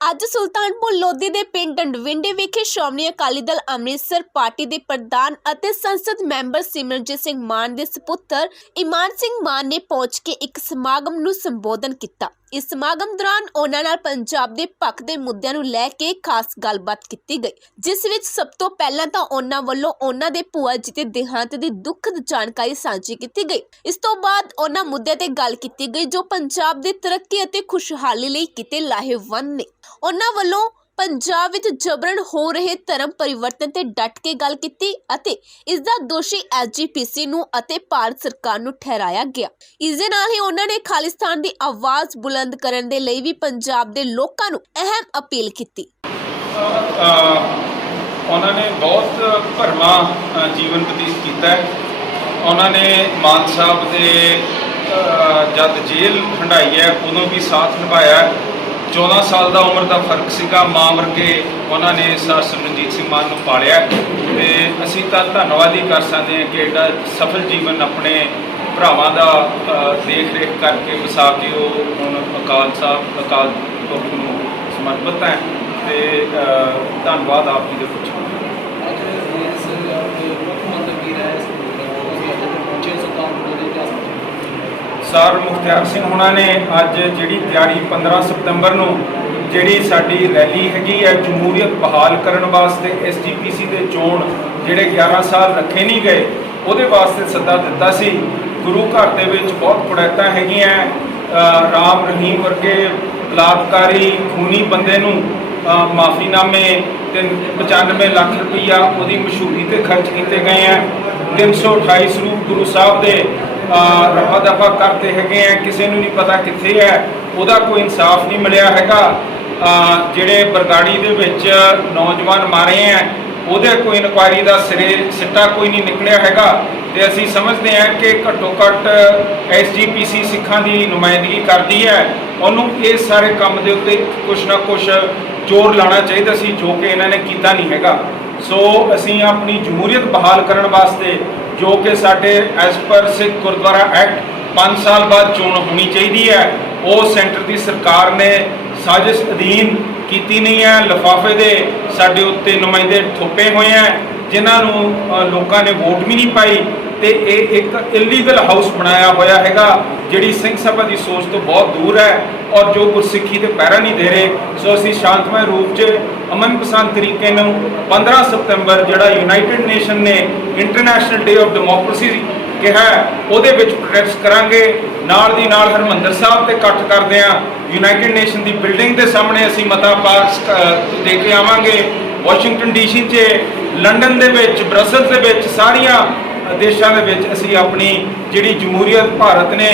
ਅੱਜ ਸੁਲਤਾਨਪੁਰ ਲੋਧੀ ਦੇ ਪਿੰਡ ਡੰਡਵਿੰਡੇ ਵਿਖੇ ਸ਼੍ਰੋਮਣੀ ਅਕਾਲੀ ਦਲ ਅੰਮ੍ਰਿਤਸਰ ਪਾਰਟੀ ਦੇ ਪ੍ਰਧਾਨ ਅਤੇ ਸੰਸਦ ਮੈਂਬਰ ਸਿਮਰਨਜੀਤ ਸਿੰਘ ਮਾਨ ਦੇ ਸੁਪੁੱਤਰ ਇਮਾਨ ਸਿੰਘ ਮਾਨ ਨੇ ਪਹੁੰਚ ਕੇ ਇੱਕ ਸਮਾਗਮ ਨੂੰ ਸੰਬੋਧਨ ਕੀਤਾ। इस समागम दौरान उन्हां नाल पंजाब दे पक्ष दे मुद्दिआं नूं लै के खास गलबात कीती गई, जिस विच सब तो पहलां तां उन्हां वल्लों उन्हां दे भूआ जी दे देहांत दी दुखद जानकारी सांझी कीती गई। इस तो बाद उन्हां मुद्दिआं ते गल कीती गई जो पंजाब दी तरक्की अते खुशहाली लई किते लाहेवंद ने। उन्हां वल्लों पंजाब विच जबरन हो रहे धर्म परिवर्तन ते डट के गल कीती अते इस दा दोषी SGPC नूं अते भारत सरकार नूं ठहराया गया। इस दे नाल ही उन्हां ने खालिस्तान दी आवाज़ बुलंद करन दे लई भी पंजाब दे लोकां नूं अहम अपील कीती। उन्हां ने बहुत भरमा जीवन बतीत कीता है। उन्हां ने मान साहब दे जद जेल हंडाई है उदों भी साथ निभाया। 14 साल का उम्र का फर्क सीगा, मां वर्गे उन्होंने सिमरनजीत सिंह मान नूं पालिया ते असीं तां धन्नवाद ही कर सकते हैं कि एडा सफल जीवन अपने भरावां दा देख रेख करके वसा के वो हुण अकाल पुरख नूं समर्पित है। ते धन्नवाद आप जी दे पुछो। सर मुख्तियार सिंह होना ने अज जिहड़ी तैयारी 15 सितंबर नूं जिहड़ी साडी रैली हैगी है जमहूरीयत बहाल करन वास्ते SGPC दे चोण जिहड़े 11 साल रखे नहीं गए उहदे वास्ते सद्दा दिता सी। गुरु घर दे विच बहुत पड़ैतां हैगियां, राम रहीम वर्गे बलात्कारी खूनी बंदे नूं माफीनामे ते 95 लाख रुपया उहदी मशहूरी ते खर्च किए गए हैं। 328 स्वरूप गुरु साहब दे रफा दफा करते हैगे हैं, किसी नूं नहीं पता कित्थे है, उहदा कोई इंसाफ नहीं मिलिया हैगा। जिहड़े बरगाड़ी दे विच नौजवान मारे हैं उहदे कोई इनकुआरी का सिट्टा कोई नहीं निकलिया हैगा। ते असीं समझते हैं कि घट्टो घट्ट SGPC सिखां दी नुमाइंदगी करती है, उन्होंने इस सारे काम के उत्ते कुछ ना कुछ जोर लाना चाहिए सी जो कि इन्होंने किया नहीं हैगा। सो असीं अपनी जमहूरीयत बहाल करने वास्ते जो कि साडे as per Sikh gurdwara act 5 साल बाद चोण होनी चाहिए है, वो सेंटर की सरकार ने साजिश अधीन की नहीं है। लिफाफे दे साडे उत्ते नुमाइंदे थोपे हुए हैं जिन्होंने लोगों ने वोट भी नहीं पाई ते एक इलीगल हाउस बनाया होया हैगा जिहड़ी सिंह सभा की सोच तो बहुत दूर है और जो गुरसिੱਖੀ ते पैरा नहीं दे रहे। सो असीं शांतमय रूप से अमन पसंद तरीके 15 सितंबर जिहड़ा यूनाइटेड नेशन ने इंटरनेशनल डे ऑफ डेमोक्रेसी कहा उहदे विच प्रोटेस्ट करांगे। नाल दी नाल हरमंदर साहब ते इकट्ठ करदे आ, यूनाइटेड नेशन की बिल्डिंग के सामने असीं मता पास दे के आवांगे। वाशिंगटन DC च, लंडन दे विच, ब्रसल्स दे विच सारियां देशों के असी अपनी जी जमहूरीयत भारत ने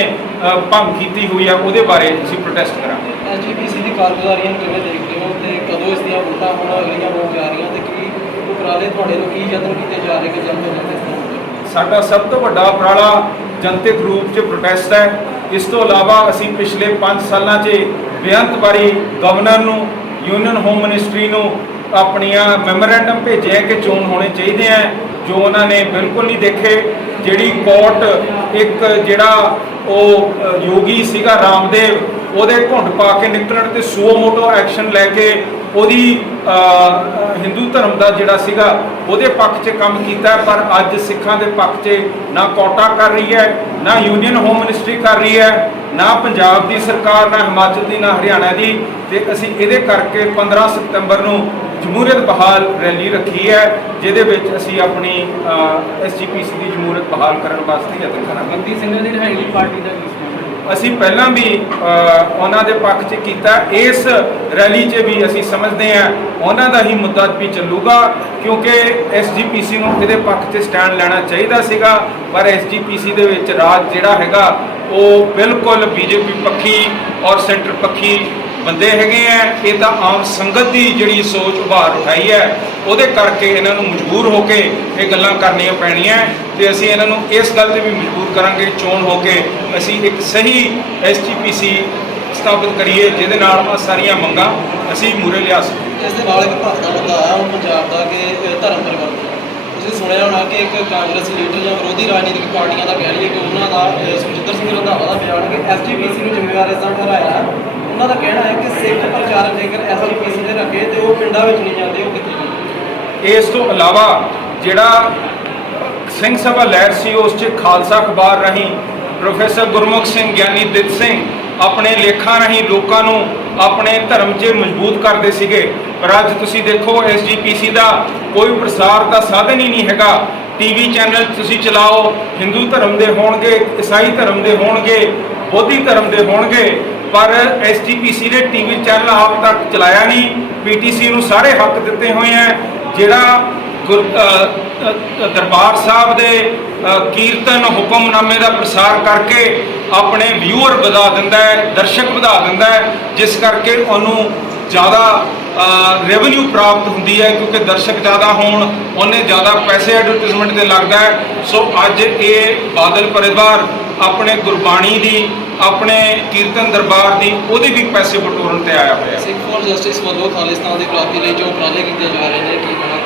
भंग की हुई है उसदे बारे असी प्रोटेस्ट करांगे। SGPC की कारगुजारियां किवें देखते हो ते कदों इसदियां वोटां होण अगलियां हो जा रही ते की उपराले तुहाडे लोक की यतन कीते जा रहे कि जनता साडा सब तो वड्डा उपराला जनतिक रूप से प्रोटेस्ट है। इस तो इलावा असी पिछले 5 सालों से बेअंत बारी गवर्नर नूं, यूनियन होम मिनिस्ट्री नूं अपनियां मैमोरेंडम भेजे कि चोण होने चाहिए हैं जो उन्होंने बिल्कुल नहीं देखे। जिहड़ी कोर्ट एक जिहड़ा वो योगी सीगा रामदेव ਉਹਦੇ घुंड पा के निकलण ते सो मोटो एक्शन लैके ਉਹਦੀ हिंदू धर्म का जिहड़ा सीगा ਉਹਦੇ पक्ष 'ਚ काम कीता, पर अज सिखां दे पक्ष 'ਚ ना कोटा कर रही है, ना यूनियन होम मिनिस्ट्री कर रही है, ना पंजाब की सरकार, ना हिमाचल की, ना हरियाणा की। ते असीं इहदे करके 15 सितंबर नूं जमहूरीयत बहाल रैली रखी है जिहदे विच असीं अपनी SGPC की जमहूरीयत बहाल करने वास्ते यतन करांगे। बंदी सिंघां दी रिहाई पार्टी का असी पहला भी उन्होंने पक्ष च किया, इस रैली च भी असी समझते हैं उन्हों का ही मुद्दा भी चलूगा क्योंकि SGPC नूं इहदे पक्ष से स्टैंड लेना चाहिए सीगा। पर SGPC दे विच राज जिहड़ा हैगा वो बिल्कुल BJP पक्षी और सेंटर पक्षी बंदे हैगे हैं। ये तो आम संगत की जिहड़ी सोच उभार उठाई है उहदे करके इन्हां नूं मजबूर होके ये गल्लां करनियां पैणियां ते असीं इन्हां नूं इस गल ते भी मजबूर करांगे चोण होके असीं एक सही SGPC स्थापित करिए जिहदे नाल आह सारियां मंगां असीं मूहरे लिया सकीए। इस दे नाल एक भाग दा मुद्दा आया हुण पंजाब दा कि धर्म परिवर्तन तुसीं सुणिया होना कि एक कांग्रेसी लीडर या विरोधी राजनीतिक पार्टियां दा कह रही है कि उन्हां दा सुखजिंदर सिंह रंधावा दा बयान कि SGPC नूं जिम्मेवार इसदा ठहराया ਉਹਨਾਂ ਦਾ ਕਹਿਣਾ ਹੈ ਕਿ ਸਿੱਖ ਪ੍ਰਚਾਰਕ ਜੇਕਰ ਐਸਜੀਪੀਸੀ ਦੇ ਰੱਖੇ ਤੇ ਉਹ ਪਿੰਡਾਂ ਵਿੱਚ ਨਹੀਂ ਜਾਂਦੇ, ਉਹ ਕਿੱਥੇ ਜਾਂਦੇ? ਇਸ ਤੋਂ ਇਲਾਵਾ ਜਿਹੜਾ ਸਿੰਘ ਸਭਾ ਲਹਿਰ ਸੀ ਉਸ 'ਚ ਖਾਲਸਾ ਅਖਬਾਰ ਰਾਹੀਂ ਪ੍ਰੋਫੈਸਰ ਗੁਰਮੁਖ ਸਿੰਘ ਗਿਆਨੀ ਦਿੱਤ ਸਿੰਘ ਆਪਣੇ ਲੇਖਾਂ ਰਾਹੀਂ ਲੋਕਾਂ ਨੂੰ ਆਪਣੇ ਧਰਮ 'ਚ ਮਜ਼ਬੂਤ ਕਰਦੇ ਸੀਗੇ। ਪਰ ਅੱਜ ਤੁਸੀਂ ਦੇਖੋ ਐਸਜੀਪੀਸੀ ਦਾ ਕੋਈ ਪ੍ਰਸਾਰ ਦਾ ਸਾਧਨ ਹੀ ਨਹੀਂ ਹੈਗਾ। ਟੀਵੀ ਚੈਨਲ ਤੁਸੀਂ ਚਲਾਓ, ਹਿੰਦੂ ਧਰਮ ਦੇ ਹੋਣਗੇ, ਈਸਾਈ ਧਰਮ ਦੇ ਹੋਣਗੇ, ਬੋਧੀ ਧਰਮ ਦੇ ਹੋਣਗੇ, ਪਰ ਐਸਜੀਪੀਸੀ ਨੇ ਟੀਵੀ ਚੈਨਲ ਆਪ ਤੱਕ ਚਲਾਇਆ ਨਹੀਂ। ਪੀਟੀਸੀ ਨੂੰ ਸਾਰੇ ਹੱਕ ਦਿੱਤੇ ਹੋਏ ਹੈ। ਜਿਹੜਾ ਦਰਬਾਰ ਸਾਹਿਬ ਦੇ ਕੀਰਤਨ ਹੁਕਮਨਾਮੇ ਦਾ ਪ੍ਰਸਾਰ ਕਰਕੇ ਆਪਣੇ ਵਿਊਅਰ ਵਧਾ ਦਿੰਦਾ ਹੈ, ਦਰਸ਼ਕ ਵਧਾ ਦਿੰਦਾ ਹੈ, ਜਿਸ ਕਰਕੇ ਉਹਨੂੰ ਜ਼ਿਆਦਾ ਰੈਵਨਿਊ ਪ੍ਰਾਪਤ ਹੁੰਦੀ ਹੈ, ਕਿਉਂਕਿ ਦਰਸ਼ਕ ਜ਼ਿਆਦਾ ਹੋਣ ਉਹਨੇ ਜ਼ਿਆਦਾ ਪੈਸੇ ਐਡਵਰਟਾਈਜ਼ਮੈਂਟ ਤੇ ਲੱਗਦਾ ਹੈ। ਸੋ ਅੱਜ ਇਹ ਬਾਦਲ ਪਰਿਵਾਰ ਆਪਣੇ ਗੁਰਬਾਣੀ ਦੀ, ਆਪਣੇ ਕੀਰਤਨ ਦਰਬਾਰ ਦੀ, ਉਹਦੇ ਵੀ ਪੈਸੇ ਬਟੋਰਨ ਤੇ ਆਇਆ ਹੋਇਆ। ਸਿੱਖ ਫॉर ਜਸਟਿਸ ਵੱਲੋਂ ਖਾਲਿਸਤਾਨ ਦੀ ਪ੍ਰਾਪਤੀ ਲਈ ਜੋ ਉਪਰਾਲੇ ਕੀਤੇ ਜਾ ਰਹੇ ਨੇ, ਕੀ ਕਹਿਣਾ?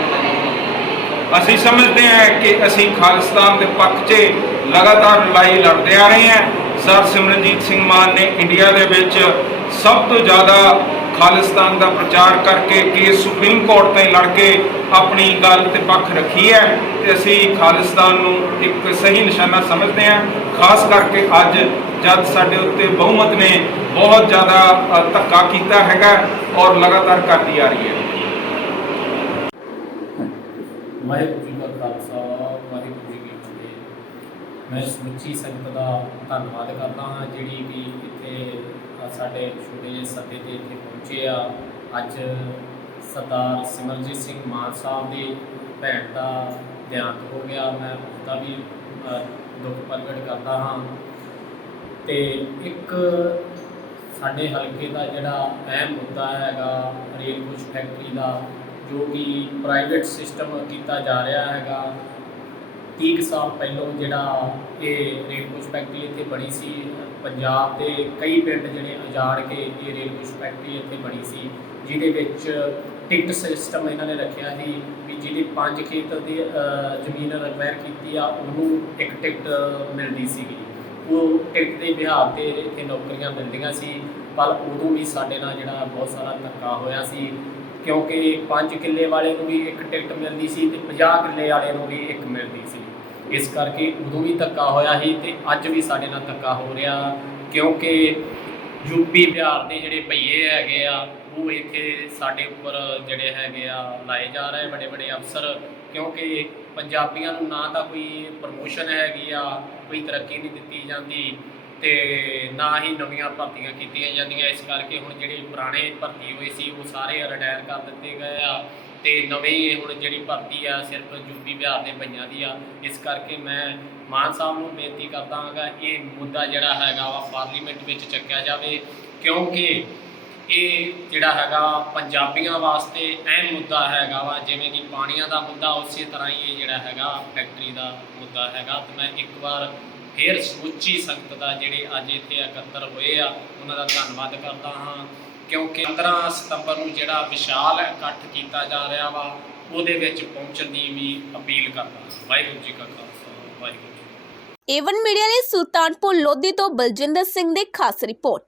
ਅਸੀਂ ਸਮਝਦੇ ਹਾਂ ਕਿ ਅਸੀਂ ਖਾਲਿਸਤਾਨ ਦੇ ਪੱਖ 'ਚ ਲਗਾਤਾਰ ਲੜਾਈ ਲੜਦੇ ਆ ਰਹੇ ਹਾਂ। ਸਰ ਸਿਮਰਨਜੀਤ ਸਿੰਘ ਮਾਨ ਨੇ ਇੰਡੀਆ ਦੇ ਵਿੱਚ ਸਭ ਤੋਂ ਜ਼ਿਆਦਾ ਖਾਲਿਸਤਾਨ ਦਾ ਪ੍ਰਚਾਰ ਕਰਕੇ ਕੇਸ ਸੁਪਰੀਮ ਕੋਰਟ ਤਾਈਂ ਲੜ ਕੇ ਆਪਣੀ ਗੱਲ ਤੇ ਪੱਖ ਰੱਖੀ ਹੈ ਤੇ ਅਸੀਂ ਖਾਲਿਸਤਾਨ ਨੂੰ ਇੱਕ ਸਹੀ ਨਿਸ਼ਾਨਾ ਸਮਝਦੇ ਹਾਂ। ਖਾਸ ਕਰਕੇ ਅੱਜ ਜਦ ਸਾਡੇ ਉੱਤੇ ਬਹੁਮਤ ਨੇ ਬਹੁਤ ਜ਼ਿਆਦਾ ਧੱਕਾ ਕੀਤਾ ਹੈਗਾ ਔਰ ਲਗਾਤਾਰ ਕਰਦੀ ਆ ਰਹੀ ਹੈ। ਵਾਹਿਗੁਰੂ ਜੀ ਕਾ ਖਾਲਸਾ, ਵਾਹਿਗੁਰੂ ਜੀ ਕੀ ਫਤਿਹ। ਮੈਂ ਸਮੁੱਚੀ ਸੰਗਤ ਦਾ ਧੰਨਵਾਦ ਕਰਦਾ ਹਾਂ ਜਿਹੜੀ ਕਿ ਇੱਥੇ ਸਾਡੇ ਛੋਟੇ ਜਿਹੇ ਸੱਦੇ 'ਤੇ ਇੱਥੇ ਪਹੁੰਚੇ ਆ। ਅੱਜ ਸਰਦਾਰ ਸਿਮਰਨਜੀਤ ਸਿੰਘ ਮਾਨ ਸਾਹਿਬ ਦੀ ਭੈਣ ਦਾ ਦੇਹਾਂਤ ਹੋ ਗਿਆ। ਮੈਂ ਉਹਦਾ ਵੀ ਦੁੱਖ ਪ੍ਰਗਟ ਕਰਦਾ ਹਾਂ। ਅਤੇ ਇੱਕ ਸਾਡੇ ਹਲਕੇ ਦਾ ਜਿਹੜਾ ਅਹਿਮ ਮੁੱਦਾ ਹੈਗਾ ਰੇਲ ਕੋਚ ਫੈਕਟਰੀ ਦਾ, ਜੋ ਕਿ ਪ੍ਰਾਈਵੇਟ ਸਿਸਟਮ ਕੀਤਾ ਜਾ ਰਿਹਾ ਹੈਗਾ। 30 ਸਾਲ ਪਹਿਲਾਂ ਜਿਹੜਾ ਇਹ ਰੇਲ ਕੋਚ ਫੈਕਟਰੀ ਇੱਥੇ ਬਣੀ ਸੀ, ਪੰਜਾਬ ਦੇ ਕਈ ਪਿੰਡ ਜਿਹੜੇ ਉਜਾੜ ਕੇ ਇਹ ਰੇਲ ਕੋਚ ਫੈਕਟਰੀ ਇੱਥੇ ਬਣੀ ਸੀ, ਜਿਹਦੇ ਵਿੱਚ ਟਿਕਟ ਸਿਸਟਮ ਇਹਨਾਂ ਨੇ ਰੱਖਿਆ ਸੀ ਵੀ ਜਿਹਦੀ 5 ਖੇਤ ਦੀ ਜ਼ਮੀਨ ਰਿਕਵਾਇਰ ਕੀਤੀ ਆ ਉਹਨੂੰ ਇੱਕ ਟਿਕਟ ਮਿਲਦੀ ਸੀਗੀ। ਉਹ ਟਿਕਟ ਦੇ ਬਿਹਾਰ 'ਤੇ ਇੱਥੇ ਨੌਕਰੀਆਂ ਮਿਲਦੀਆਂ ਸੀ। ਪਰ ਉਦੋਂ ਵੀ ਸਾਡੇ ਨਾਲ ਜਿਹੜਾ ਬਹੁਤ ਸਾਰਾ ਧੱਕਾ ਹੋਇਆ ਸੀ, ਕਿਉਂਕਿ 5 ਕਿੱਲੇ ਵਾਲੇ ਨੂੰ ਵੀ ਇੱਕ ਟਿਕਟ ਮਿਲਦੀ ਸੀ ਅਤੇ 50 ਕਿੱਲੇ ਵਾਲੇ ਨੂੰ ਵੀ ਇੱਕ ਮਿਲਦੀ ਸੀ। ਇਸ ਕਰਕੇ ਉਦੋਂ ਵੀ ਧੱਕਾ ਹੋਇਆ ਸੀ ਅਤੇ ਅੱਜ ਵੀ ਸਾਡੇ ਨਾਲ ਧੱਕਾ ਹੋ ਰਿਹਾ, ਕਿਉਂਕਿ ਯੂਪੀ ਬਿਹਾਰ ਦੇ ਜਿਹੜੇ ਭਈਏ ਹੈਗੇ ਆ ਉਹ ਇੱਥੇ ਸਾਡੇ ਉੱਪਰ ਜਿਹੜੇ ਹੈਗੇ ਆ ਲਾਏ ਜਾ ਰਹੇ ਵੱਡੇ ਵੱਡੇ ਅਫਸਰ। ਕਿਉਂਕਿ ਪੰਜਾਬੀਆਂ ਨੂੰ ਨਾ ਤਾਂ ਕੋਈ ਪ੍ਰਮੋਸ਼ਨ ਹੈਗੀ ਆ, ਕੋਈ ਤਰੱਕੀ ਨਹੀਂ ਦਿੱਤੀ ਜਾਂਦੀ ਅਤੇ ਨਾ ਹੀ ਨਵੀਆਂ ਭਰਤੀਆਂ ਕੀਤੀਆਂ ਜਾਂਦੀਆਂ। ਇਸ ਕਰਕੇ ਹੁਣ ਜਿਹੜੇ ਪੁਰਾਣੇ ਭਰਤੀ ਹੋਏ ਸੀ ਉਹ ਸਾਰੇ ਰਿਟਾਇਰ ਕਰ ਦਿੱਤੇ ਗਏ ਆ ਅਤੇ ਨਵੇਂ ਹੁਣ ਜਿਹੜੀ ਭਰਤੀ ਆ ਸਿਰਫ ਯੂਪੀ ਬਿਹਾਰ ਦੇ ਭਈਆਂ ਦੀ ਆ। ਇਸ ਕਰਕੇ ਮੈਂ ਮਾਨ ਸਾਹਿਬ ਨੂੰ ਬੇਨਤੀ ਕਰਦਾ ਹਾਂ ਕਿ ਇਹ ਮੁੱਦਾ ਜਿਹੜਾ ਹੈਗਾ ਵਾ ਪਾਰਲੀਮੈਂਟ ਵਿੱਚ ਚੱਕਿਆ ਜਾਵੇ, ਕਿਉਂਕਿ ਇਹ ਜਿਹੜਾ ਹੈਗਾ ਪੰਜਾਬੀਆਂ ਵਾਸਤੇ ਅਹਿਮ ਮੁੱਦਾ ਹੈਗਾ ਵਾ। ਜਿਵੇਂ ਕਿ ਪਾਣੀਆਂ ਦਾ ਮੁੱਦਾ, ਉਸੇ ਤਰ੍ਹਾਂ ਹੀ ਇਹ ਜਿਹੜਾ ਹੈਗਾ ਫੈਕਟਰੀ ਦਾ ਮੁੱਦਾ ਹੈਗਾ। ਅਤੇ ਮੈਂ ਇੱਕ ਵਾਰ ਫਿਰ ਸਮੁੱਚੀ ਸੰਗਤ ਦਾ ਜਿਹੜੇ ਅੱਜ ਇੱਥੇ ਇਕੱਤਰ ਹੋਏ ਆ ਉਹਨਾਂ ਦਾ ਧੰਨਵਾਦ ਕਰਦਾ ਹਾਂ, ਕਿਉਂਕਿ 15 ਸਤੰਬਰ ਨੂੰ ਜਿਹੜਾ ਵਿਸ਼ਾਲ ਇਕੱਠ ਕੀਤਾ ਜਾ ਰਿਹਾ ਵਾ ਉਹਦੇ ਵਿੱਚ ਪਹੁੰਚਣ ਦੀ ਵੀ ਅਪੀਲ ਕਰਦਾ। ਵਾਹਿਗੁਰੂ ਜੀ ਕਾ ਖਾਲਸਾ, ਵਾਹਿਗੁਰੂ ਜੀ। ਏਵਨ ਮੀਡੀਆ ਲਈ ਸੁਲਤਾਨਪੁਰ ਲੋਧੀ ਤੋਂ ਬਲਜਿੰਦਰ ਸਿੰਘ ਦੀ ਖਾਸ ਰਿਪੋਰਟ।